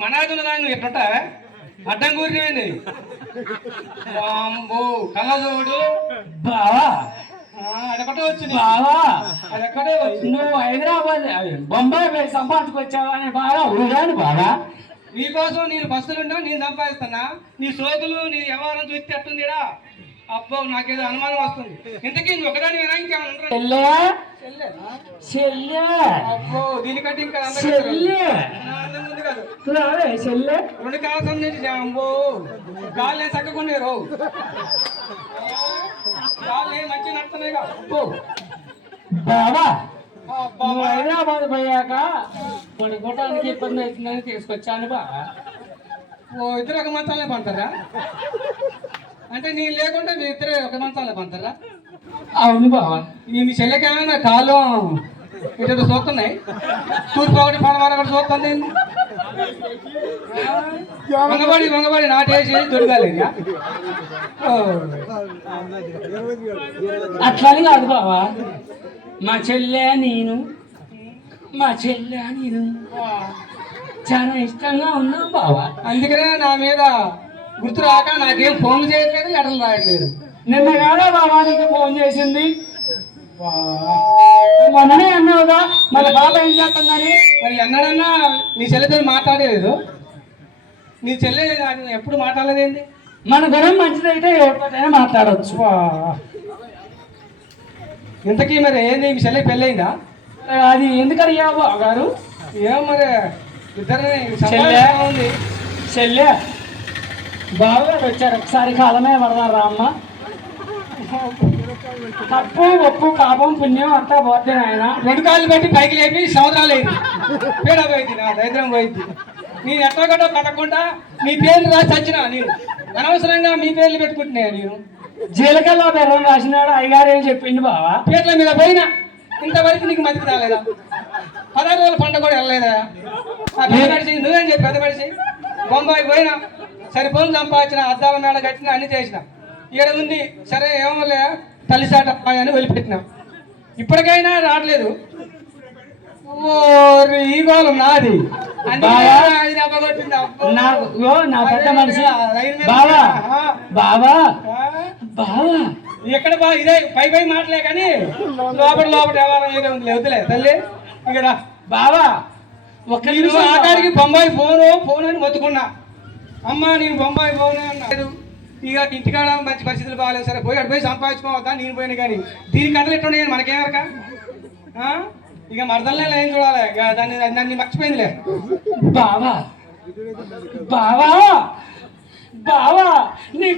మనాది ఉన్నదా నువ్వు ఎట్లుంటా? అడ్డం కూరిపోయింది వాంబో కళ్ళజోడు. బావా? అదొకటే వచ్చింది. బావా? అదొక్కటే వచ్చింది. నువ్వు హైదరాబాద్ బొంబాయి పోయి సంపాదించుకొచ్చావని బాగా ఉరుగాను బాగా నీకోసం నేను బస్సులుంటా నేను సంపాదిస్తున్నా. నీ సోకులు నీ వ్యవహారం చూస్తే ఎట్టుందిడా అబ్బో నాకేదో అనుమానం వస్తుంది. ఇంతకీ నువ్వు ఒకదాని వినా ఇంకేమైనా ఉండరా? చెల్లె? చెల్లేనా? చెల్లె? అబ్బో దీనికంటే ఇంకా రావే చెల్లె. రెండు కాసం నుంచి అమ్మో గాలి చక్కకుండా రో. గాలి మంచిగా నడుతున్నాయి బావా అబ్బా, నువ్వు హైదరాబాద్ పోయాక కొన్ని గుట్టానికి ఇబ్బంది అవుతుందని తీసుకొచ్చాను బాగా ఓ ఇద్దరు ఒక మంచాలే పంటారా అంటే నేను లేకుండా మీ ఇద్దరు ఒక మంచాలే పంటారా అవును బావా. ఈ మీ చెల్లెకి ఏమైనా కాలు ఇటు చూస్తున్నాయి తూర్పు ఒకటి పడమర ఒకటి చూస్తుంది వంగబడి వంగబడి నాటేసి దొరకాలి ఓ. అట్లని కాదు బావా. మా చెల్లె నేను మా చెల్లె నేను చాలా ఇష్టంగా ఉన్నాం బావా. అందుకనే నా మీద గుర్తు రాక నాకేం ఫోన్ చేయట్లేదు ఎడలు రాయట్లేదు. నిన్న కాదా బావా నీకు ఫోన్ చేసింది? మొన్ననే అన్నావుగా మన బాబా ఏం చేస్తుందని మరి? ఎన్నడన్నా నీ చెల్లెతో మాట్లాడలేదు. నీ చెల్లె ఎప్పుడు మాట్లాడలేదేంటి మన గుణం మంచిదైతే ఎవరితోటైనా మాట్లాడవచ్చు ఇంతకీ మరి ఏంది? మీ చెల్లె పెళ్ళయిందా అది ఎందుకు అడిగావు గారు ఏం మరి? సంపాదించడం ఉంది. చెల్లె. బావగారు వచ్చారు. ఒకసారి కాలమే పడదాం రామ్మ తప్పు ఒప్పు పాపం పుణ్యం అంతా పోతే ఆయన రెండు కాళ్ళు పెట్టి పైకి లేపి సముద్రాలు అయింది పీడ పోయింది నా దరిద్రం పోయింది. నేను ఎట్టగడ్డ పట్టకుండా మీ పేర్లు రాసి వచ్చిన నేను. అనవసరంగా మీ పేర్లు పెట్టుకుంటున్నా నేను? జీలకర్ర బెర్రం రాసినాడు అయ్యగారు ఏం చెప్పిండు బావా? పేర్ల మీద పోయినా ఇంతవరకు నీకు మతికి రాలేదా? పదహారు రోజుల పంట కూడా వెళ్ళలేదా? ఆ పెద్ద మనిషి నువ్వేం చెప్పి పెద్ద మనిషి? బొంబాయి పోయినా సరే ఫోన్ సంపాదించిన అద్దాల మేడ కట్టిన అన్ని చేసిన. ఈడ ఉంది సరే ఏమలే తల్లిసాట అని వదిలిపెట్టినా. ఇప్పటికైనా రావట్లేదు. ఈ గోళం నాది. నా పెద్ద మనిషి బావా. బావా. ఎక్కడ బా ఇదే పై పై మాటలే కానీ లోపల లోపల వ్యవహారం ఏదో ఉంది. వదిలే తల్లి. ఇక్కడ బావా. ఒక్క నేను నిమిషం బొంబాయి ఫోను ఫోన్ అని మొత్తుకున్నా. అమ్మ నేను బొంబాయి ఫోన్ అన్నారు. ఇక ఇంటికాడ మంచి పరిస్థితులు బాగాలేదు. సరే పోయి అటు పోయి సంపాదించుకోవద్దా నేను పోయినా కానీ. దీని కథలు ఎట్లున్నాయి మనకేమరక ఇక మరదల్లే ఏం చూడాలి. దాన్ని దాన్ని మర్చిపోయిందిలే. బావా! బావా! బావా! నీ